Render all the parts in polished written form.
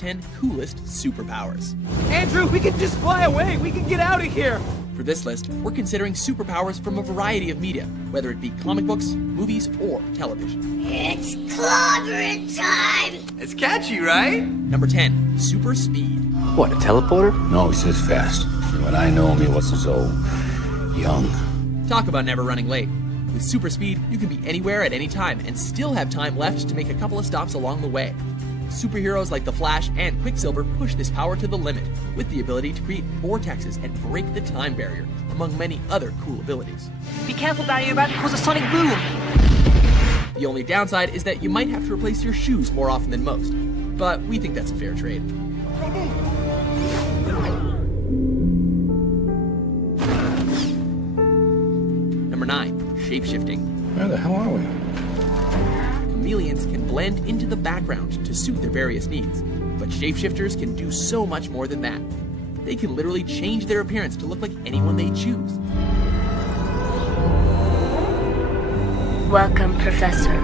10 coolest superpowers. Andrew, we can just fly away! We can get out of here! For this list, we're considering superpowers from a variety of media, whether it be comic books, movies, or television. It's clobbering time! It's catchy, right? Number 10, super speed. What, a teleporter? No, he says fast. When I know him, he wasn't so young. Talk about never running late. With super speed, you can be anywhere at any time and still have time left to make a couple of stops along the way. Superheroes like the Flash and Quicksilver push this power to the limit, with the ability to create vortexes and break the time barrier, among many other cool abilities. Be careful, Barry, you're about to cause a sonic boom. The only downside is that you might have to replace your shoes more often than most, but we think that's a fair trade. Number 9, shapeshifting. Where the hell are we? Chameleons can blend into the background to suit their various needs, but shapeshifters can do so much more than that. They can literally change their appearance to look like anyone they choose. Welcome, Professor.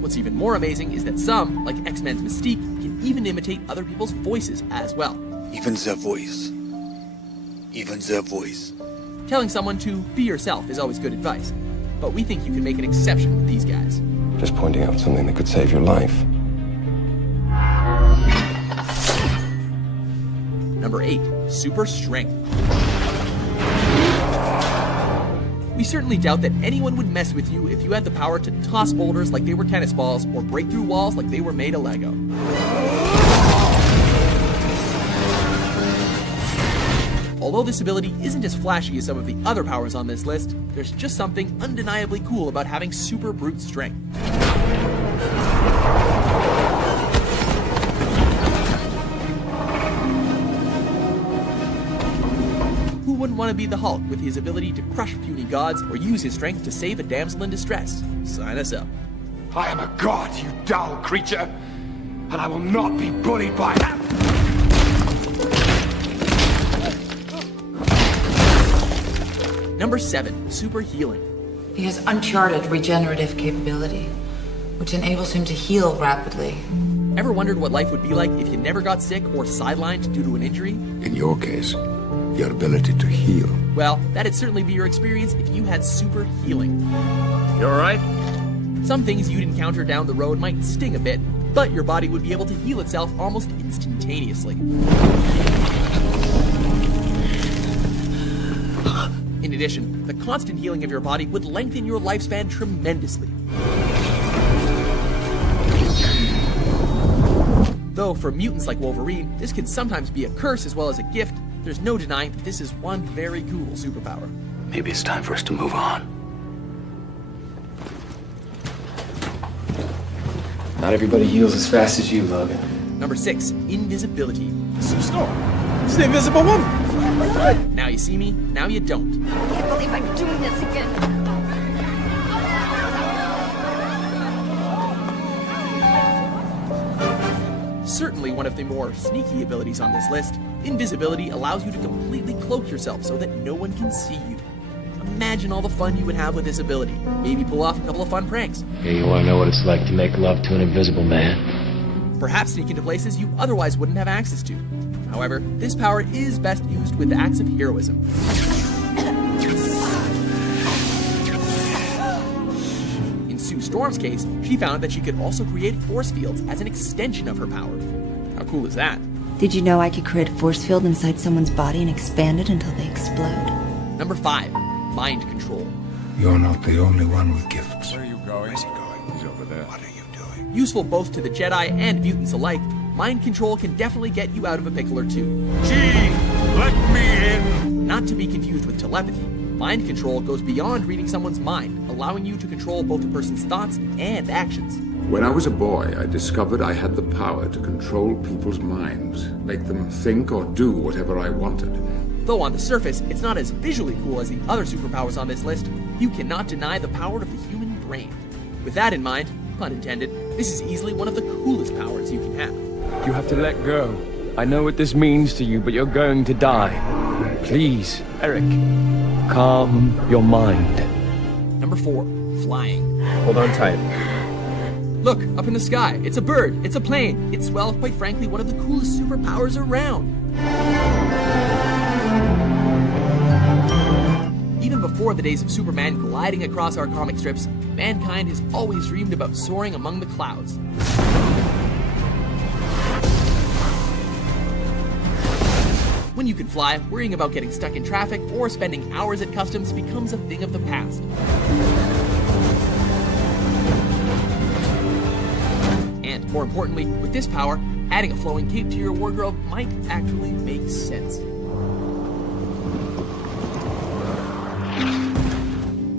What's even more amazing is that some, like X-Men's Mystique, can even imitate other people's voices as well. Even their voice. Even their voice. Telling someone to be yourself is always good advice, but we think you can make an exception with these guys. Just pointing out something that could save your life. Number 8, super strength. We certainly doubt that anyone would mess with you if you had the power to toss boulders like they were tennis balls or break through walls like they were made of Lego. Although this ability isn't as flashy as some of the other powers on this list, there's just something undeniably cool about having super brute strength. Who wouldn't want to be the Hulk with his ability to crush puny gods or use his strength to save a damsel in distress? Sign us up. I am a god, you dull creature, and I will not be bullied by that. Number 7, super healing. He has uncharted regenerative capability, which enables him to heal rapidly. Ever wondered what life would be like if you never got sick or sidelined due to an injury? In your case, your ability to heal. Well, that'd certainly be your experience if you had super healing. You alright? Some things you'd encounter down the road might sting a bit, but your body would be able to heal itself almost instantaneously. In addition, the constant healing of your body would lengthen your lifespan tremendously. Though for mutants like Wolverine, this can sometimes be a curse as well as a gift, there's no denying that this is one very cool superpower. Maybe it's time for us to move on. Not everybody heals as fast as you, Logan. Number 6, invisibility. Sue Storm. It's the Invisible Woman. Now you see me, now you don't. I can't believe I'm doing this again. Certainly one of the more sneaky abilities on this list, invisibility allows you to completely cloak yourself so that no one can see you. Imagine all the fun you would have with this ability. Maybe pull off a couple of fun pranks. Hey, you wanna know what it's like to make love to an invisible man? Perhaps sneak into places you otherwise wouldn't have access to. However, this power is best used with acts of heroism. In Sue Storm's case, she found that she could also create force fields as an extension of her power. How cool is that? Did you know I could create a force field inside someone's body and expand it until they explode? Number 5, mind control. You're not the only one with gifts. Where are you going? Where's he going? He's over there. What are you doing? Useful both to the Jedi and mutants alike, mind control can definitely get you out of a pickle or two. Gee, let me in! Not to be confused with telepathy, mind control goes beyond reading someone's mind, allowing you to control both a person's thoughts and actions. When I was a boy, I discovered I had the power to control people's minds, make them think or do whatever I wanted. Though on the surface, it's not as visually cool as the other superpowers on this list, you cannot deny the power of the human brain. With that in mind, pun intended, this is easily one of the coolest powers you can have. You have to let go. I know what this means to you, but you're going to die. Please, Eric, calm your mind. Number 4, flying. Hold on tight. Look, up in the sky. It's a bird. It's a plane. It's, well, quite frankly, one of the coolest superpowers around. Even before the days of Superman gliding across our comic strips, mankind has always dreamed about soaring among the clouds. When you can fly, worrying about getting stuck in traffic or spending hours at customs becomes a thing of the past. And more importantly, with this power, adding a flowing cape to your wardrobe might actually make sense.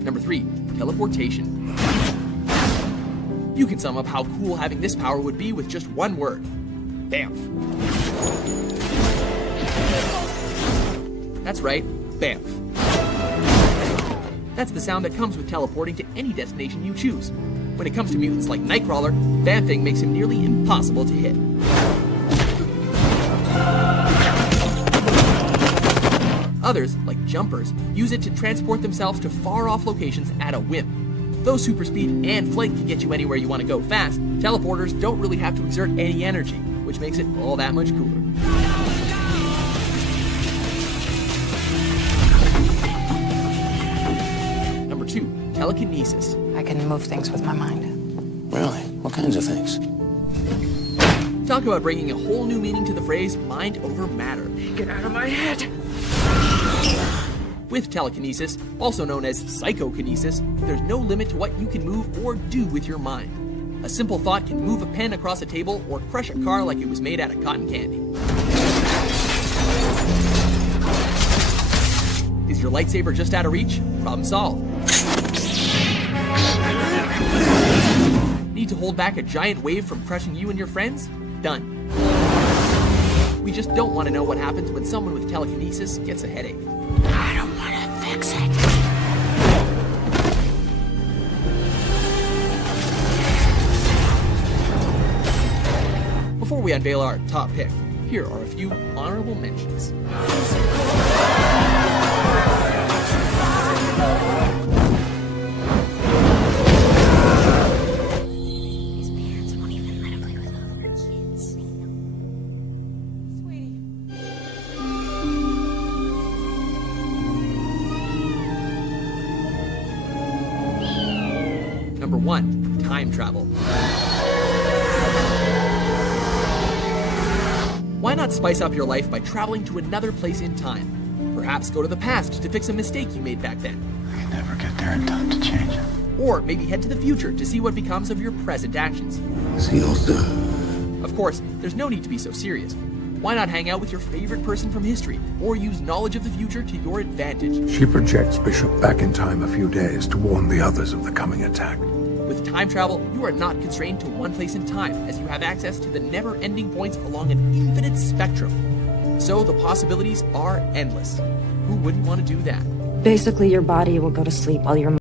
Number 3, teleportation. You can sum up how cool having this power would be with just one word: BAMF. That's right, BAMF. That's the sound that comes with teleporting to any destination you choose. When it comes to mutants like Nightcrawler, BAMFing makes him nearly impossible to hit. Others, like jumpers, use it to transport themselves to far-off locations at a whim. Though super speed and flight can get you anywhere you want to go fast, teleporters don't really have to exert any energy, which makes it all that much cooler. Number 2, telekinesis. I can move things with my mind. Really? What kinds of things? Talk about bringing a whole new meaning to the phrase mind over matter. Get out of my head! With telekinesis, also known as psychokinesis, there's no limit to what you can move or do with your mind. A simple thought can move a pen across a table or crush a car like it was made out of cotton candy. Is your lightsaber just out of reach? Problem solved. Need to hold back a giant wave from crushing you and your friends? Done. We just don't want to know what happens when someone with telekinesis gets a headache. I don't want to fix it. Before we unveil our top pick, here are a few honorable mentions. His parents won't even let him play with other kids. Sweetie. Number 1, time travel. Why not spice up your life by traveling to another place in time? Perhaps go to the past to fix a mistake you made back then. I can never get there in time to change it. Or maybe head to the future to see what becomes of your present actions. Of course, there's no need to be so serious. Why not hang out with your favorite person from history, or use knowledge of the future to your advantage? She projects Bishop back in time a few days to warn the others of the coming attack. With time travel, you are not constrained to one place in time, as you have access to the never-ending points along an infinite spectrum. So the possibilities are endless. Who wouldn't want to do that? Basically, your body will go to sleep while your